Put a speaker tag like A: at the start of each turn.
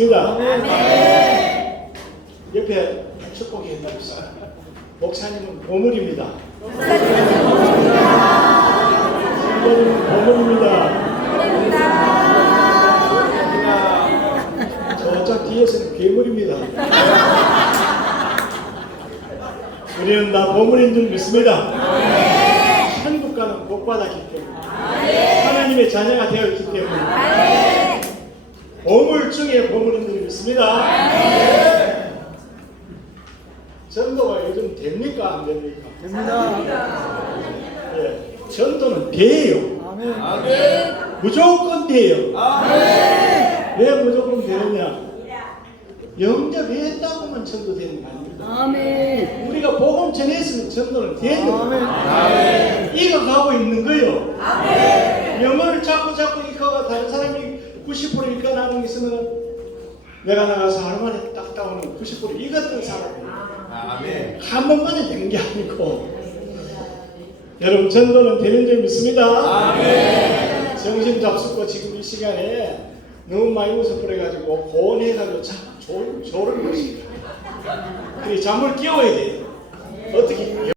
A: 믿습니다. 옆에 축복이 해주십시오. 목사님은 보물입니다. 신부는 보물입니다. 저쪽 뒤에서는 괴물입니다. 우리는 다 보물인 줄 믿습니다. 천국가는 복 받았기 때문에 하나님의 자녀가 되었기 때문에 보물 중에 보물인 줄 믿습니다. 전도가 요즘 됩니까? 안 됩니까?
B: 됩니다.
A: 예, 전도는 돼요.
B: 아멘.
A: 무조건 돼요.
B: 아멘.
A: 왜 무조건 되느냐? 영접했다고만 전도되는 거 아닙니다.
B: 아멘.
A: 우리가 복음 전했으면 전도는 돼요.
B: 아멘.
A: 익어가고 있는 거요. 영어를 자꾸 익어가 다른 사람이 90% 익어나는 게 있으면 내가 나가서 하루 만에 딱 따오는 90% 익었던 사람이에요. 한 번만에 된 게 아니고 여러분 전도는 되는 줄 믿습니다. 정신 잡수고 지금 이 시간에 너무 많이 웃어버려가지고 고온해가지고 조를 것입니다. 잠을 깨워야 돼요. 어떻게